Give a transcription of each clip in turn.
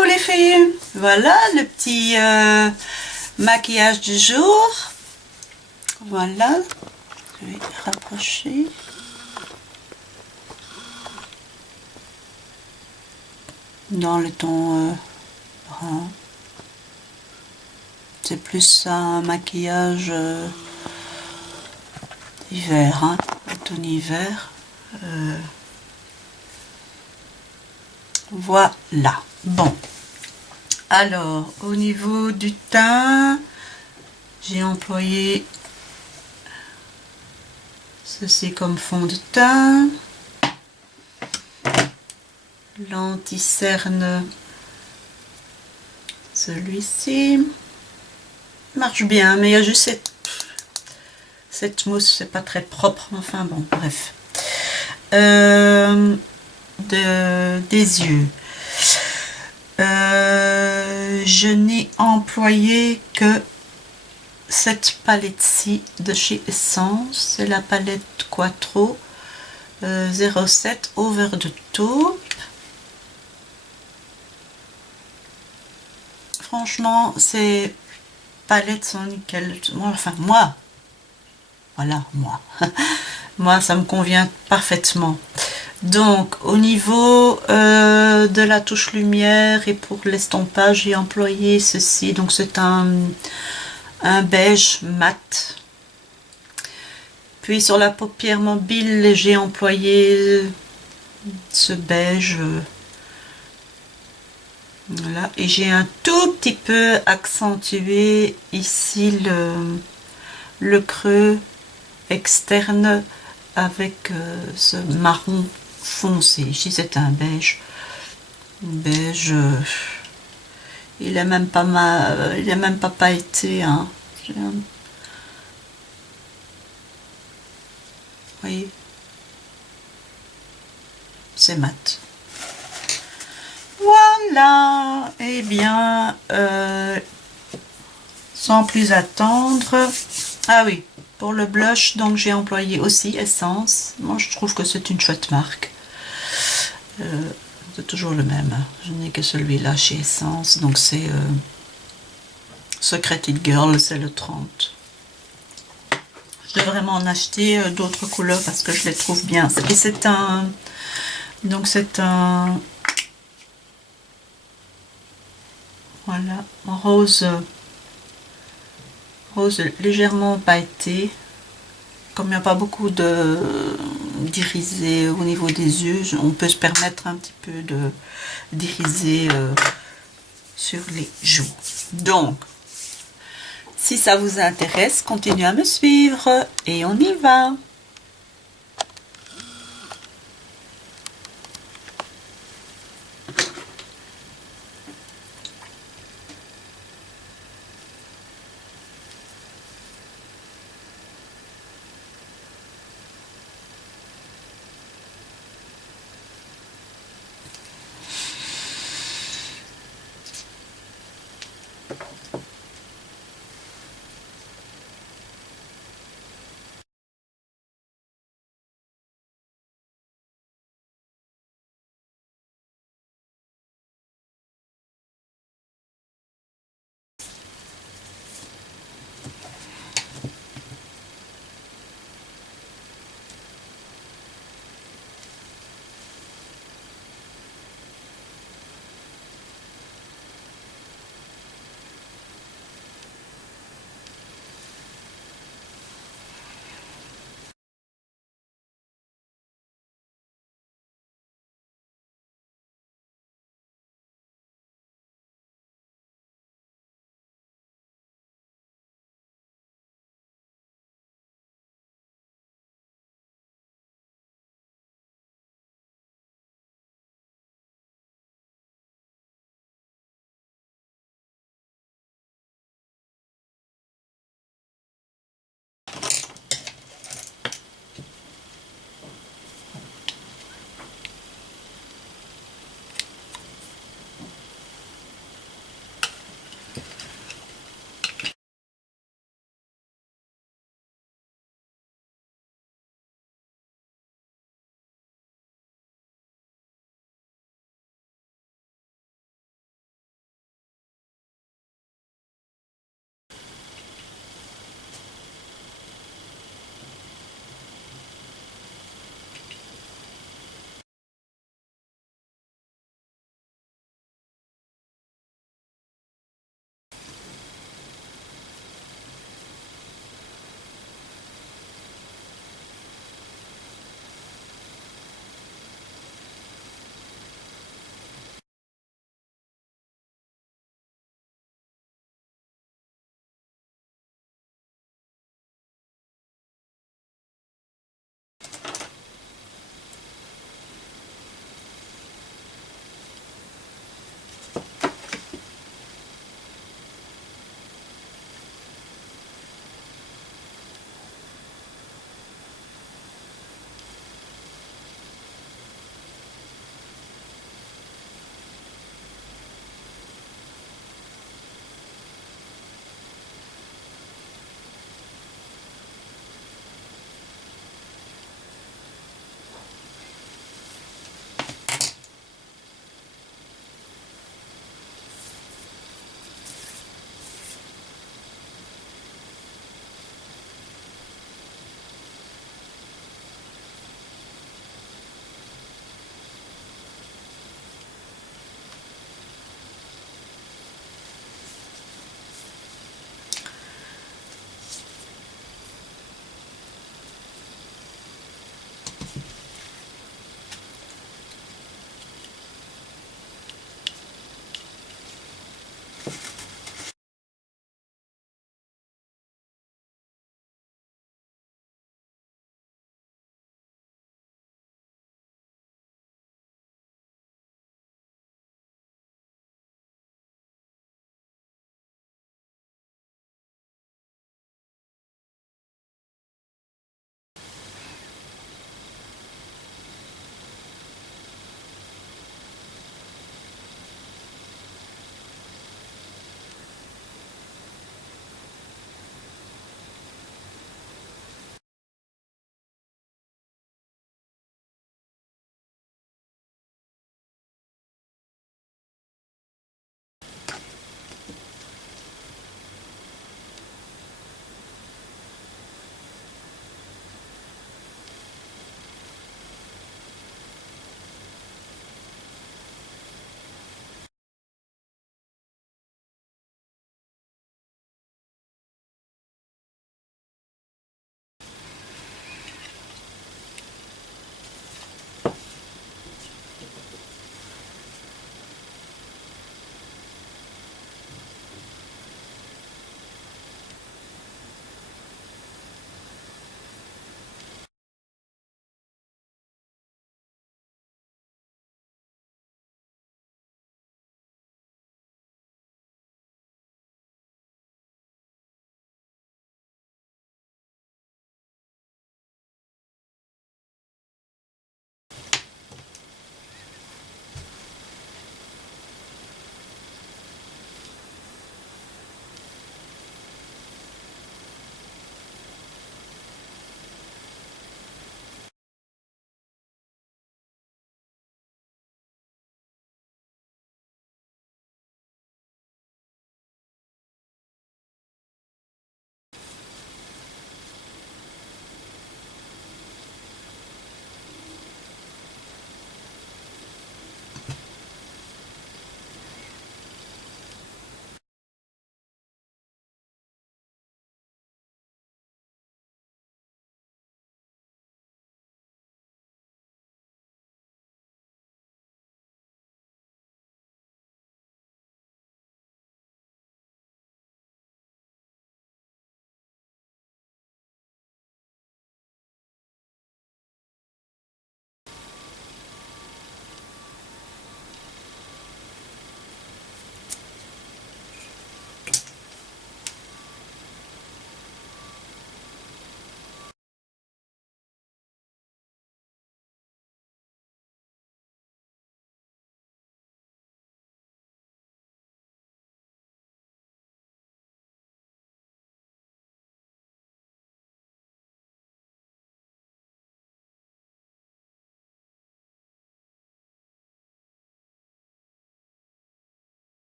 Coucou les filles, voilà le petit maquillage du jour. Voilà, je vais rapprocher. Dans le ton brun. C'est plus un maquillage hiver, hein, automne hiver. Voilà. Bon. Alors, au niveau du teint, j'ai employé ceci comme fond de teint. L'anti-cerne, celui-ci. Marche bien, mais il y a juste cette mousse, c'est pas très propre. Enfin bon, bref. Des yeux. Je n'ai employé que cette palette-ci de chez Essence. C'est la palette Quattro 07 Over the Taupe. Franchement, ces palettes sont nickel. Enfin, moi, voilà, moi. Moi, ça me convient parfaitement. Donc, au niveau de la touche lumière et pour l'estompage, j'ai employé ceci. Donc, c'est un beige mat. Puis, sur la paupière mobile, j'ai employé ce beige. Voilà. Et j'ai un tout petit peu accentué ici le creux externe avec ce marron foncé. Ici c'est un beige. Beige. Il est même pas il est même pas pailleté. Hein. Vous voyez, c'est mat. Voilà. Eh bien, sans plus attendre. Ah oui. Pour le blush, donc j'ai employé aussi Essence. Moi, je trouve que c'est une chouette marque. C'est toujours le même. Je n'ai que celui-là chez Essence. Donc c'est Secret It Girl, c'est le 30. Je devrais m'en acheter d'autres couleurs parce que je les trouve bien. Et c'est un... Donc c'est un... Voilà, rose légèrement pailleté. Comme il n'y a pas beaucoup d'irisé au niveau des yeux, on peut se permettre un petit peu d'iriser sur les joues. Donc, si ça vous intéresse, continuez à me suivre et on y va.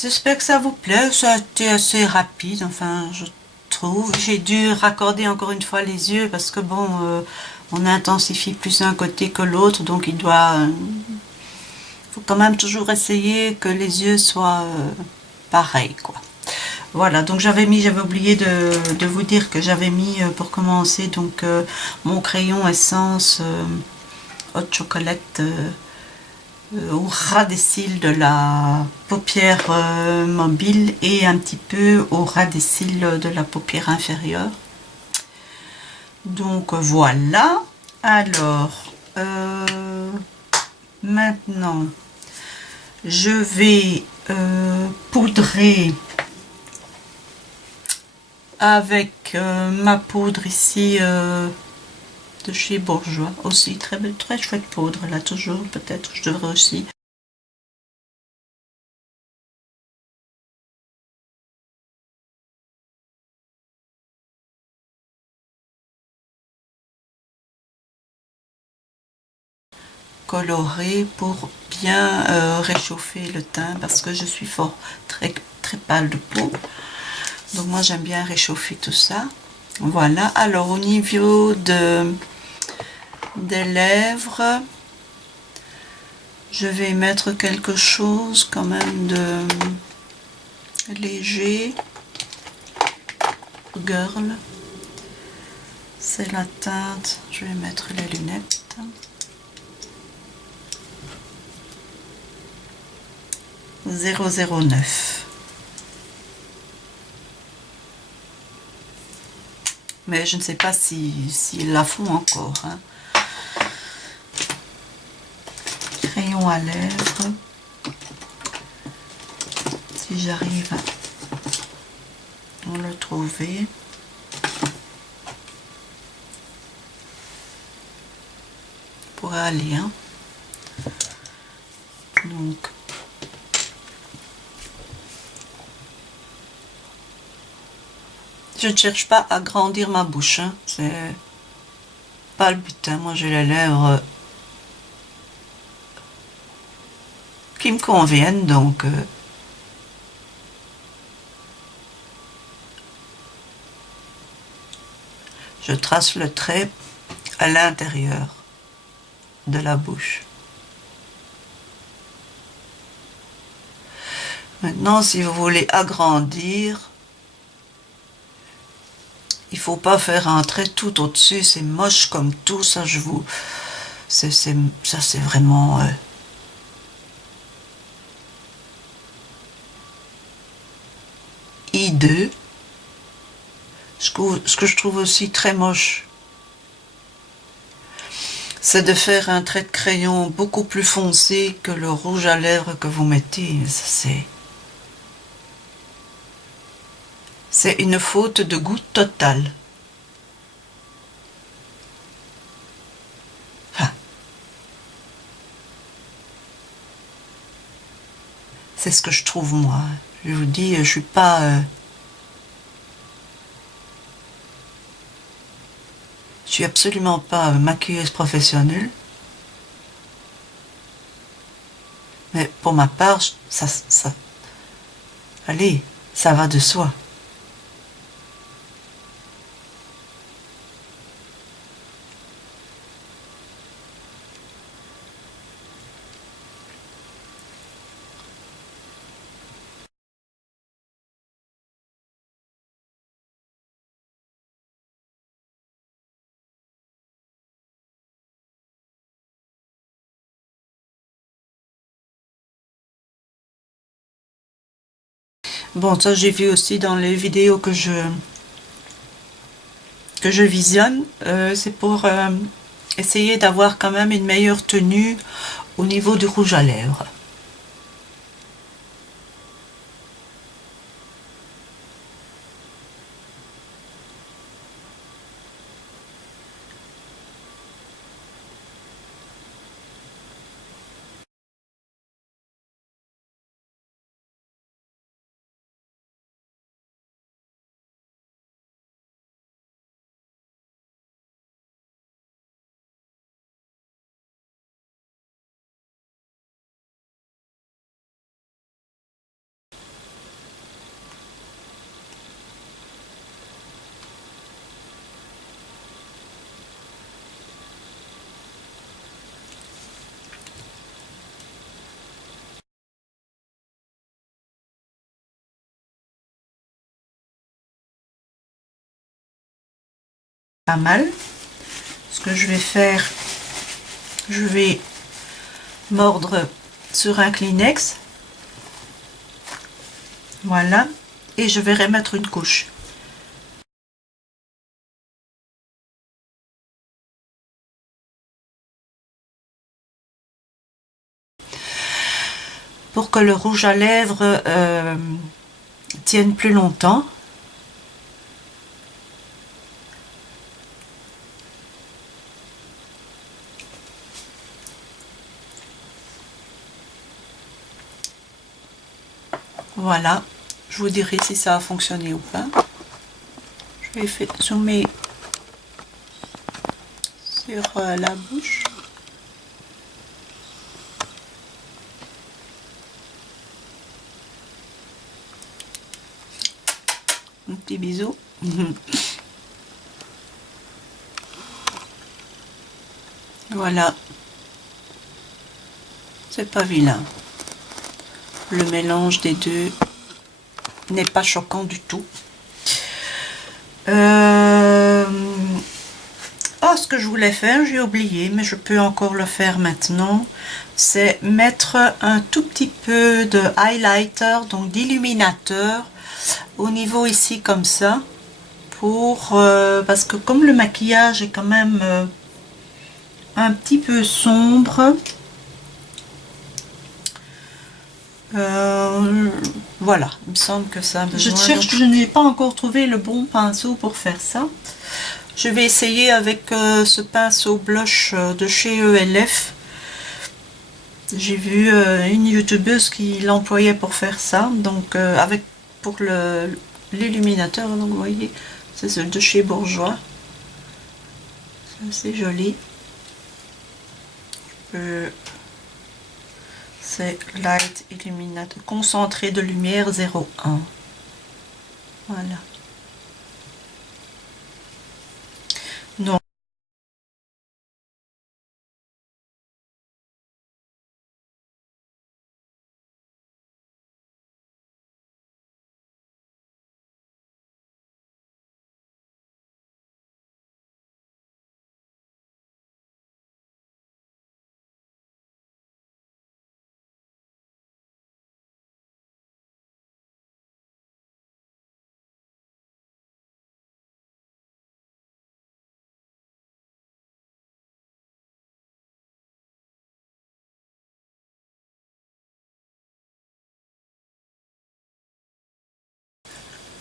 J'espère que ça vous plaît. Ça a été assez rapide, enfin, je trouve. J'ai dû raccorder encore une fois les yeux parce que bon, on intensifie plus un côté que l'autre, donc faut quand même toujours essayer que les yeux soient pareils, quoi. Voilà, donc j'avais oublié de vous dire que j'avais mis pour commencer donc mon crayon essence hot chocolate au ras des cils de la paupière mobile et un petit peu au ras des cils de la paupière inférieure. Donc voilà. Alors, maintenant, je vais poudrer avec ma poudre ici de chez Bourjois. Aussi très, très chouette poudre là, toujours. Peut-être je devrais aussi colorer pour bien réchauffer le teint parce que je suis fort très très pâle de peau, donc moi j'aime bien réchauffer tout ça. Voilà, alors au niveau des lèvres, je vais mettre quelque chose quand même de léger. Girl, c'est la teinte, je vais mettre les lunettes. 009. Mais je ne sais pas s'ils la font encore. Hein. Crayon à lèvres. Si j'arrive à le trouver. Pour aller. Hein. Donc. Je ne cherche pas à grandir ma bouche. Hein. C'est pas le but. Hein. Moi j'ai les lèvres qui me conviennent. Donc. Je trace le trait à l'intérieur de la bouche. Maintenant, si vous voulez agrandir, il faut pas faire un trait tout au-dessus, c'est moche comme tout, ça je vous... ça c'est vraiment... hideux. Ce que je trouve aussi très moche, c'est de faire un trait de crayon beaucoup plus foncé que le rouge à lèvres que vous mettez. C'est une faute de goût totale. Enfin, c'est ce que je trouve moi. Je vous dis, je suis pas... je suis absolument pas maquilleuse professionnelle. Mais pour ma part, allez, ça va de soi. Bon, ça j'ai vu aussi dans les vidéos que je visionne. C'est pour essayer d'avoir quand même une meilleure tenue au niveau du rouge à lèvres. pas mal. Ce que je vais faire, je vais mordre sur un Kleenex. Voilà. Et je vais remettre une couche. Pour que le rouge à lèvres tienne plus longtemps. Voilà, je vous dirai si ça a fonctionné ou pas. Je vais zoomer sur la bouche. Un petit bisou. Voilà. C'est pas vilain. Le mélange des deux n'est pas choquant du tout. Oh, ce que je voulais faire, j'ai oublié, mais je peux encore le faire maintenant. C'est mettre un tout petit peu de highlighter, donc d'illuminateur, au niveau ici comme ça. Parce que comme le maquillage est quand même un petit peu sombre, voilà, il me semble que ça a besoin. Je n'ai pas encore trouvé le bon pinceau pour faire ça. Je vais essayer avec ce pinceau blush de chez ELF. J'ai vu une youtubeuse qui l'employait pour faire ça, donc pour l'illuminateur, donc vous voyez, c'est de chez Bourjois. C'est joli. C'est Light Illuminator, concentré de lumière 0,1. Voilà. Donc,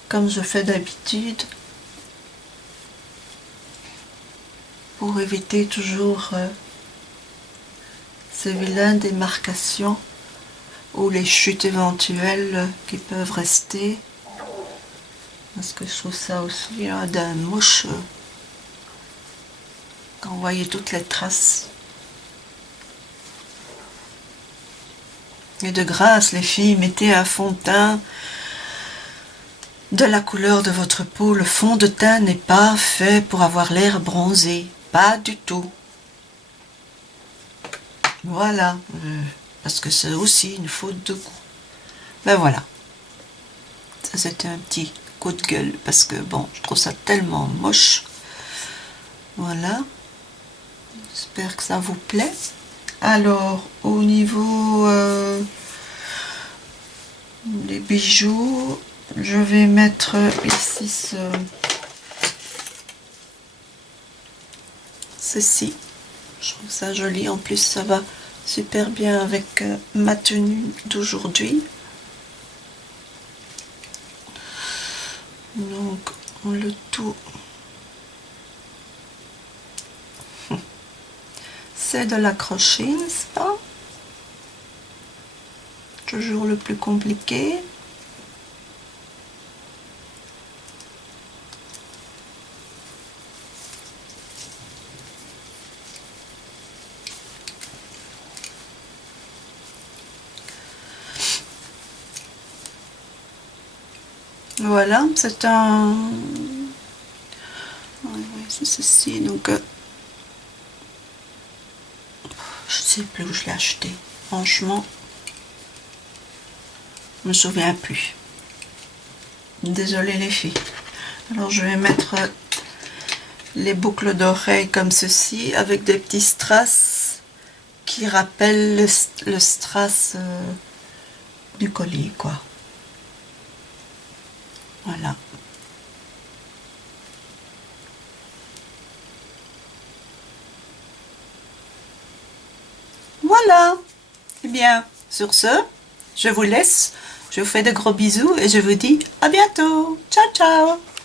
comme je fais d'habitude, pour éviter toujours ces vilaines démarcations ou les chutes éventuelles qui peuvent rester, parce que je trouve ça aussi d'un mouche quand vous voyez toutes les traces. Et de grâce les filles, mettez un fond de teint de la couleur de votre peau. Le fond de teint n'est pas fait pour avoir l'air bronzé, pas du tout. Voilà, parce que c'est aussi une faute de goût. Ben voilà, ça c'était un petit coup de gueule, parce que bon, je trouve ça tellement moche. Voilà, j'espère que ça vous plaît. Alors, au niveau des bijoux, je vais mettre ici ceci. Je trouve ça joli, en plus ça va super bien avec ma tenue d'aujourd'hui. Donc on le tout, c'est de l'accrocher, n'est-ce pas? Toujours le plus compliqué. Voilà, c'est un... Ouais, c'est ceci, donc... je sais plus où je l'ai acheté. Franchement, je me souviens plus. Désolée les filles. Alors je vais mettre les boucles d'oreilles comme ceci, avec des petits strass qui rappellent le strass du collier, quoi. Voilà. Voilà. Eh bien, sur ce, je vous laisse. Je vous fais de gros bisous et je vous dis à bientôt. Ciao, ciao.